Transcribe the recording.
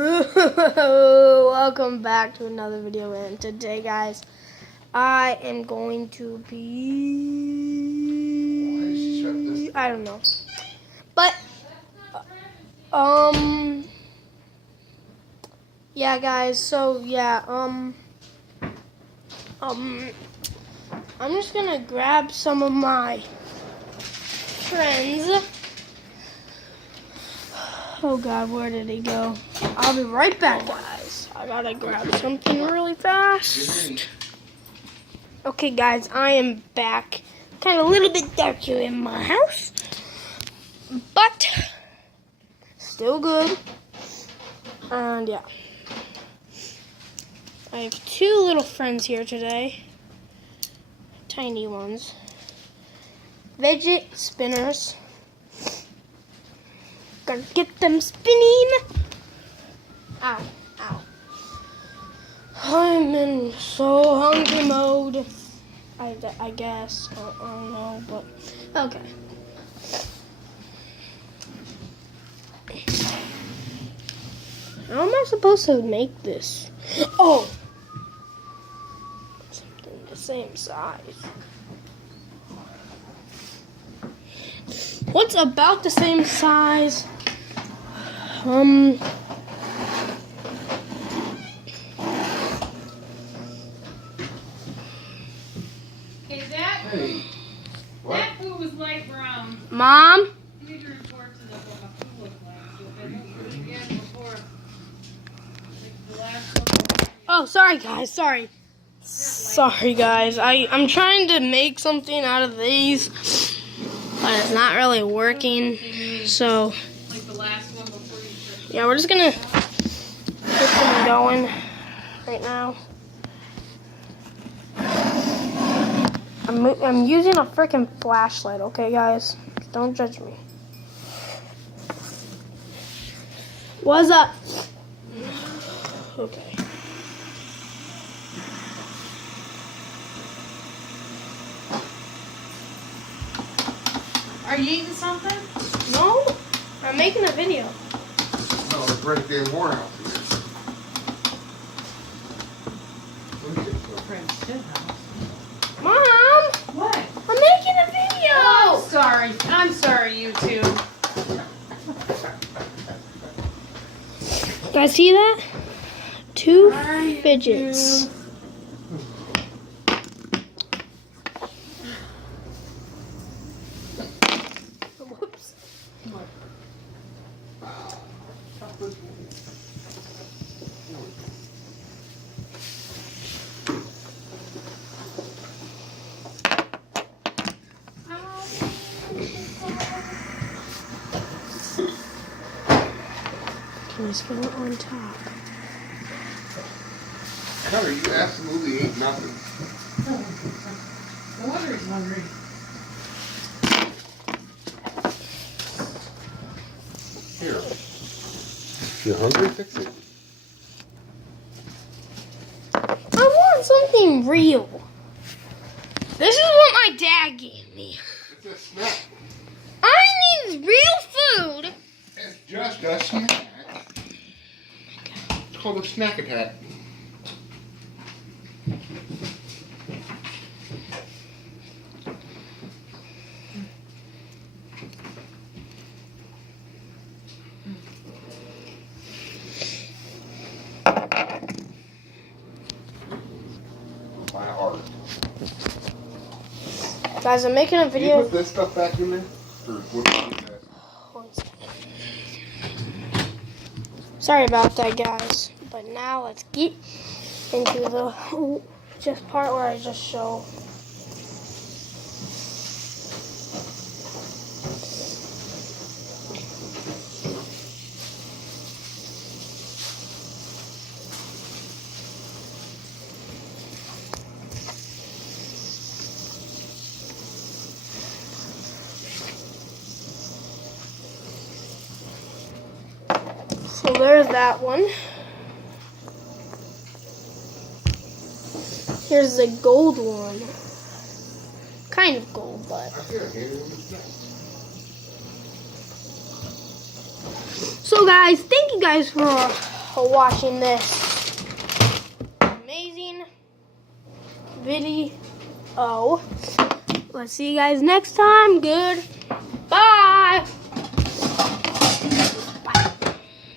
Welcome back to another video, and today, guys, I am going to be, I don't know, but yeah, guys, so yeah, I'm just gonna grab some of my friends. Oh God, where did he go? I'll be right back, guys. I gotta grab something really fast. Okay, guys, I am back. Kind of a little bit darker in my house, but still good. And yeah, I have two little friends here today. Tiny ones. Fidget spinners. Gonna get them spinning. Ow, ow. I'm in so hungry mode. I guess. I don't know, but okay. How am I supposed to make this? Oh! Something the same size. What's about the same size? Hey, that food was light brown. Mom? You need to report to them what my food looked like. So if I don't do it again before, like the last one. Oh, sorry, guys. Sorry, guys. I'm trying to make something out of these, but it's not really working. So, Like the last one before you start. yeah, we're just gonna get them going right now. I'm using a freaking flashlight, okay, guys? Don't judge me. What's up? Okay. Are you eating something? No, I'm making a video. No, it's right there in Morehouse. Mom, What? I'm making a video. Oh, I'm sorry, you two. Guys, see that? Two fidgets. Whoops. Can you spin it on top? Carter, you absolutely ain't nothing. No wonder he's hungry. Here. You hungry? Fix it. I want something real. This is what my dad gave me. It's a snack. I need real food. It's just a snack. It's called a snack attack. My heart. Guys, I'm making a Can you video. put this stuff back in there? Or what do you need that? Sorry about that, guys. But now let's get into the just part where I just show. So there's that one. Here's the gold one. Kind of gold, but. So guys, thank you guys for watching this amazing video. Let's see you guys next time. Good.